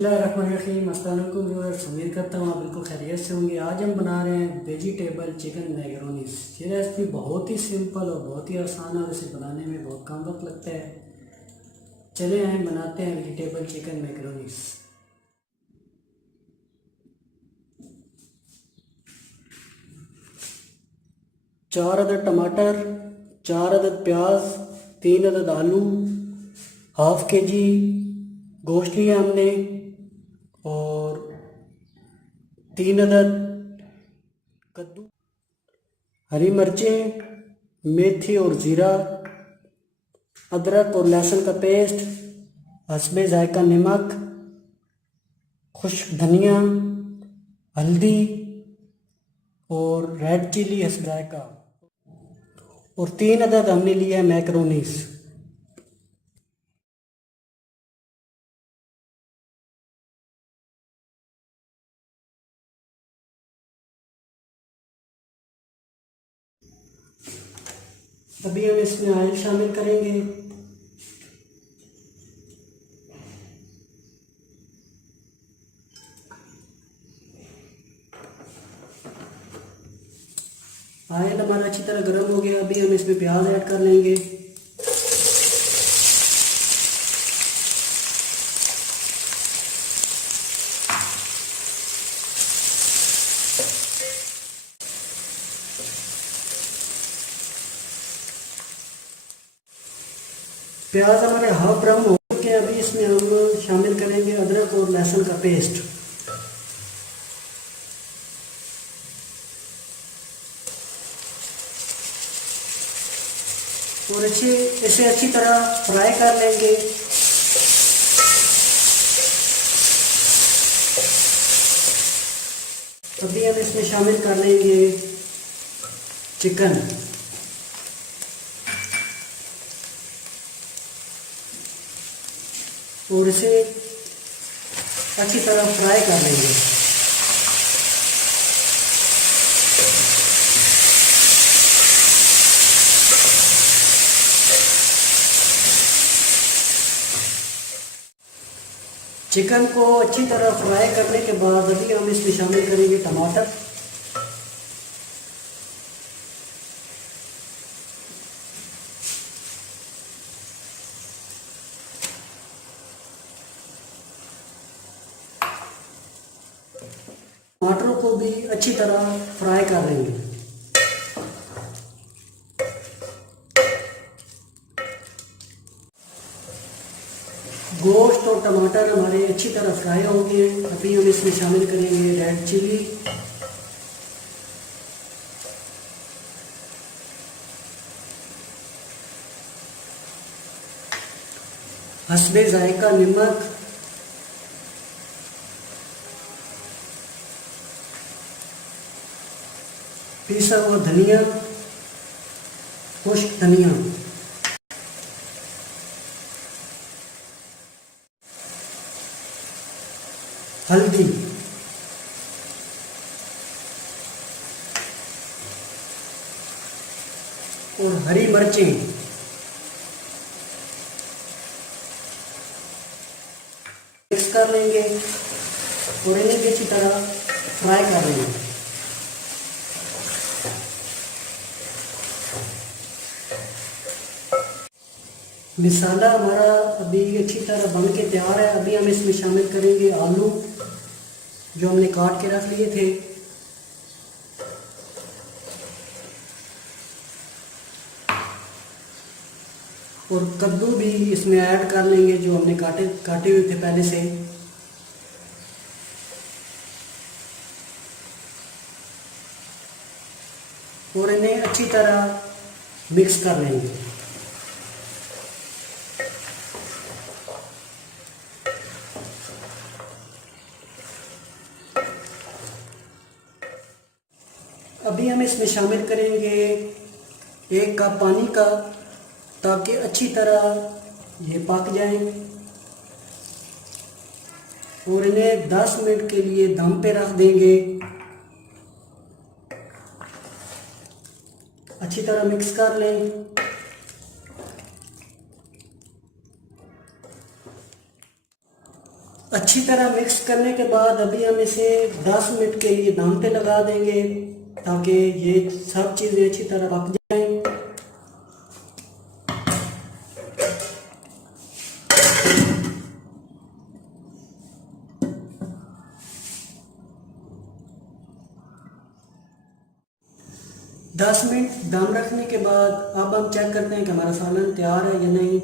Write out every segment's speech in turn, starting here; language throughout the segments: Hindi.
बिस्मिल्लाहिर्रहमानिर्रहीम। अस्सलाम वालेकुम व्यूअर्स, उम्मीद करता हूँ आप बिल्कुल खैरियत से होंगे। आज हम बना रहे हैं वेजिटेबल चिकन मैकरोनीस। ये रेसिपी बहुत ही सिंपल और बहुत ही आसान है और इसे बनाने में बहुत कम वक्त लगता है। चले हम बनाते हैं वेजिटेबल चिकन मैकरोनीस। 4 अदद टमाटर, 4 अदद प्याज, 3 अदद आलू, हाफ के जी गोश्त लिया हमने और 3 अदद कद्दू, हरी मिर्चें, मेथी और ज़ीरा, अदरक और लहसुन का पेस्ट, हस्बे जायका नमक, खुश्क धनिया, हल्दी और रेड चिली हस्बे जायका और 3 अदद हमने लिया मैकरोनीस। अभी हम इसमें ऑयल शामिल करेंगे। ऑयल हमारा अच्छी तरह गर्म हो गया। अभी हम इसमें प्याज ऐड कर लेंगे। प्याज हमारे हाफ ब्राउन हो चुके हैं। अभी इसमें हम शामिल करेंगे अदरक और लहसुन का पेस्ट और इसे अच्छी तरह फ्राई कर लेंगे। अभी हम इसमें शामिल कर लेंगे चिकन और इसे अच्छी तरह फ्राई कर लेंगे। चिकन को अच्छी तरह फ्राई करने के बाद अभी हम इसमें शामिल करेंगे टमाटर टमाटरों को भी अच्छी तरह फ्राई कर लेंगे। गोश्त और टमाटर हमारे अच्छी तरह फ्राई हो गए हैं। अभी हम इसमें शामिल करेंगे रेड चिली, हस्बे जायका नमक, पिसा हुआ धनिया, खुश्क धनिया, हल्दी और हरी मिर्चें। मिक्स कर लेंगे और इन्हें भी अच्छी तरह फ्राई कर लेंगे। मसाला हमारा अभी अच्छी तरह बन के तैयार है। अभी हम इसमें शामिल करेंगे आलू जो हमने काट के रख लिए थे और कद्दू भी इसमें ऐड कर लेंगे जो हमने काटे हुए थे पहले से। और इन्हें अच्छी तरह मिक्स कर लेंगे। अभी हम इसमें शामिल करेंगे 1 कप पानी का ताकि अच्छी तरह ये पक जाए और इन्हें 10 मिनट के लिए दम पे रख देंगे। अच्छी तरह मिक्स कर लें। अच्छी तरह मिक्स करने के बाद अभी हम इसे 10 मिनट के लिए दम पे लगा देंगे ताकि ये सब चीज़ें अच्छी तरह पक जाएं। 10 मिनट दम रखने के बाद अब हम चेक करते हैं कि हमारा सालन तैयार है या नहीं।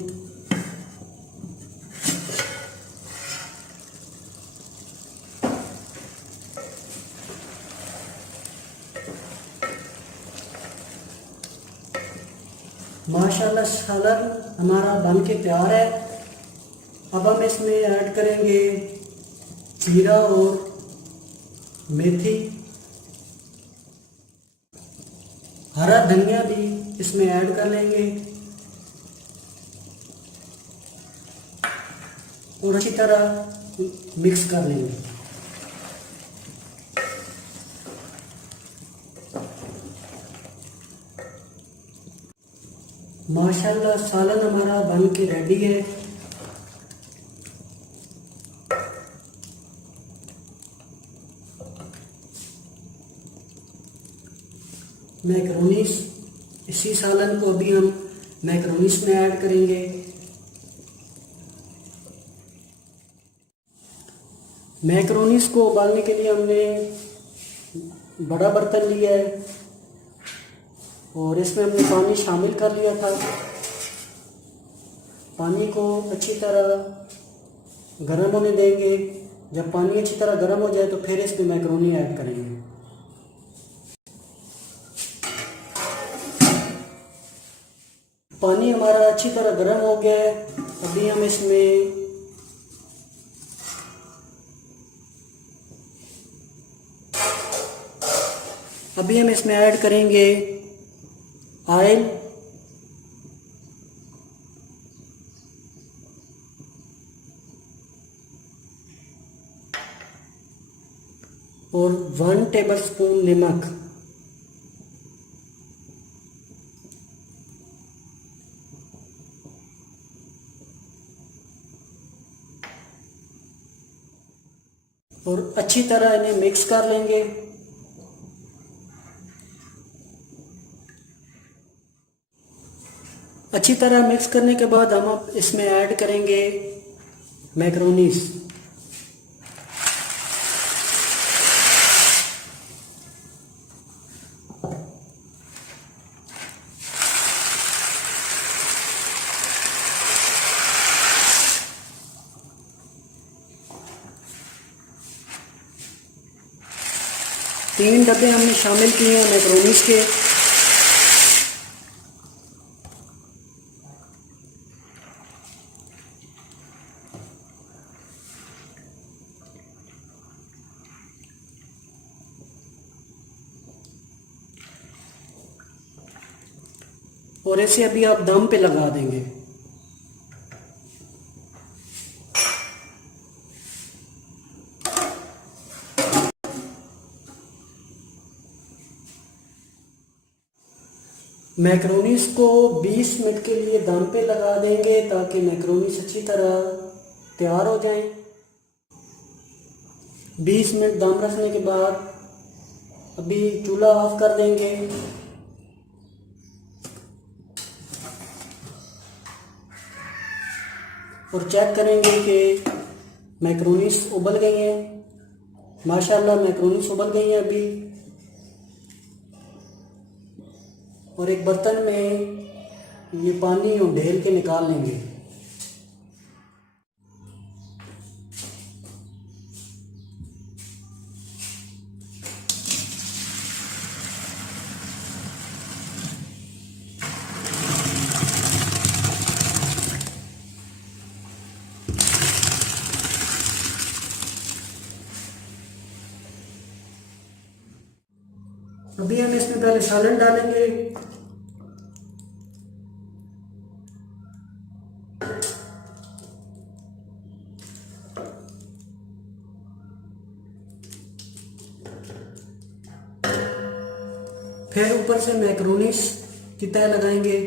माशाल्लाह सालन हमारा बन के तैयार है। अब हम इसमें ऐड करेंगे जीरा और मेथी, हरा धनिया भी इसमें ऐड कर लेंगे और अच्छी तरह मिक्स कर लेंगे। माशाल्लाह सालन हमारा बन के रेडी है। मैक्रोनीस, इसी सालन को अभी हम मैक्रोनीस में ऐड करेंगे। मैक्रोनीस को उबालने के लिए हमने बड़ा बर्तन लिया है और इसमें हमने पानी शामिल कर लिया था। पानी को अच्छी तरह गर्म होने देंगे। जब पानी अच्छी तरह गर्म हो जाए तो फिर इसमें मैक्रोनी ऐड करेंगे। पानी हमारा अच्छी तरह गर्म हो गया है। अभी हम इसमें ऐड करेंगे ऑयल और 1 टेबलस्पून नमक। और अच्छी तरह इन्हें मिक्स कर लेंगे। अच्छी तरह मिक्स करने के बाद हम इसमें ऐड करेंगे मैक्रोनीस। तीन डब्बे हमने शामिल किए हैं मैक्रोनीस के। और इसे अभी आप दम पे लगा देंगे। मैक्रोनीस को 20 मिनट के लिए दम पे लगा देंगे ताकि मैक्रोनीस अच्छी तरह तैयार हो जाएं। 20 मिनट दम रखने के बाद अभी चूल्हा ऑफ कर देंगे और चेक करेंगे कि मैक्रोनीस उबल गई हैं। माशाल्लाह मैक्रोनीस उबल गई हैं अभी। और एक बर्तन में ये पानी ढेल के निकाल लेंगे। अभी हम इसमें पहले सालन डालेंगे। फिर ऊपर से मैक्रोनीस की तह लगाएंगे।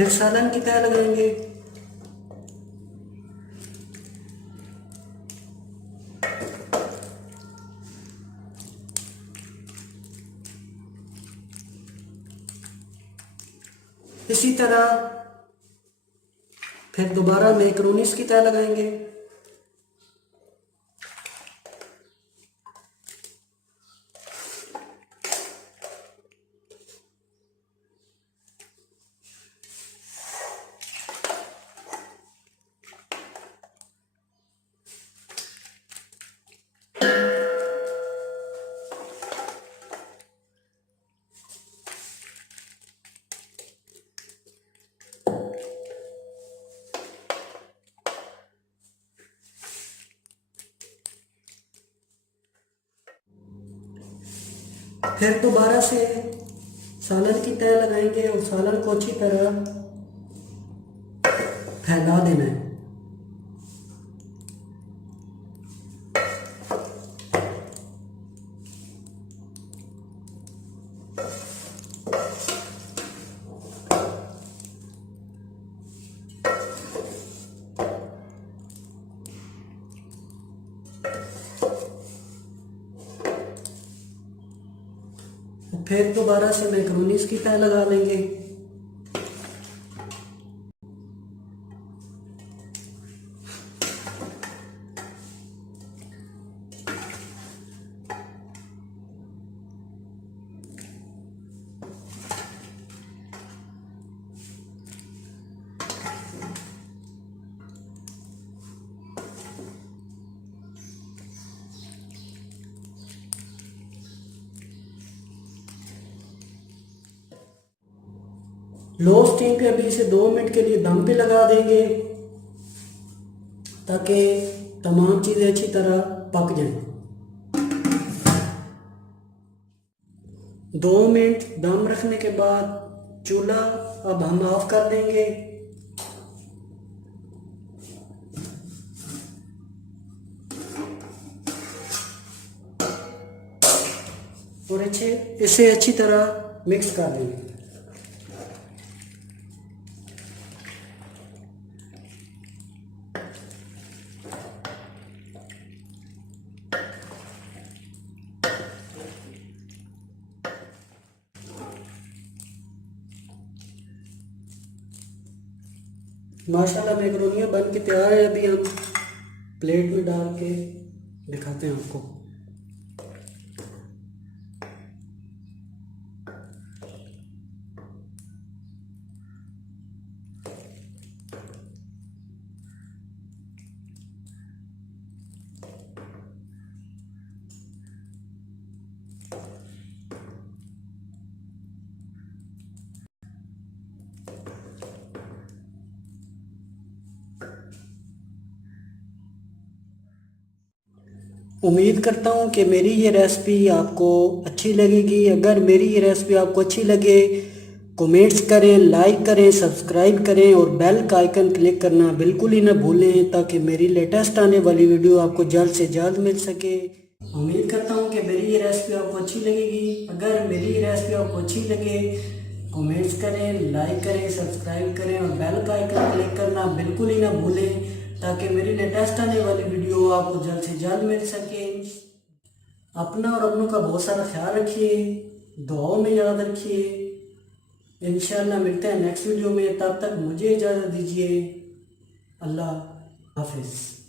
फिर सालन की तह लगाएंगे। इसी तरह फिर दोबारा मैक्रोनीस की तह लगाएंगे। फिर दोबारा से सालन की तह लगाएंगे और सालन को अच्छी तरह फैला देना है। फिर दोबारा से मैक्रोनीस की तह लगा लेंगे। लो स्टीम पे अभी इसे 2 मिनट के लिए दम पे लगा देंगे ताकि तमाम चीज़ें अच्छी तरह पक जाएं। 2 मिनट दम रखने के बाद चूल्हा अब हम ऑफ कर देंगे। और इसे अच्छी तरह मिक्स कर देंगे। माशाल्लाह मैक्रोनियाँ बन के तैयार है। अभी हम प्लेट में डाल के दिखाते हैं आपको। उम्मीद करता हूँ कि मेरी ये रेसिपी आपको अच्छी लगेगी। अगर मेरी ये रेसिपी आपको अच्छी लगे कमेंट्स करें, लाइक करें, सब्सक्राइब करें और बेल का आइकन क्लिक करना बिल्कुल ही ना भूलें ताकि मेरी लेटेस्ट आने वाली वीडियो आपको जल्द से जल्द मिल सके। उम्मीद करता हूँ कि मेरी ये रेसिपी आपको अच्छी लगेगी। अगर मेरी ये रेसिपी आपको अच्छी लगे कमेंट्स करें, लाइक करें, सब्सक्राइब करें और बेल का आइकन क्लिक करना बिल्कुल ही ना भूलें ताकि मेरी लेटेस्ट आने वाली वीडियो आपको जल्द से जल्द मिल सके। अपना और अपनों का बहुत सारा ख्याल रखिए, दुआओं में याद रखिए। इंशाल्लाह मिलते हैं नेक्स्ट वीडियो में। तब तक मुझे इजाज़त दीजिए। अल्लाह हाफिज़।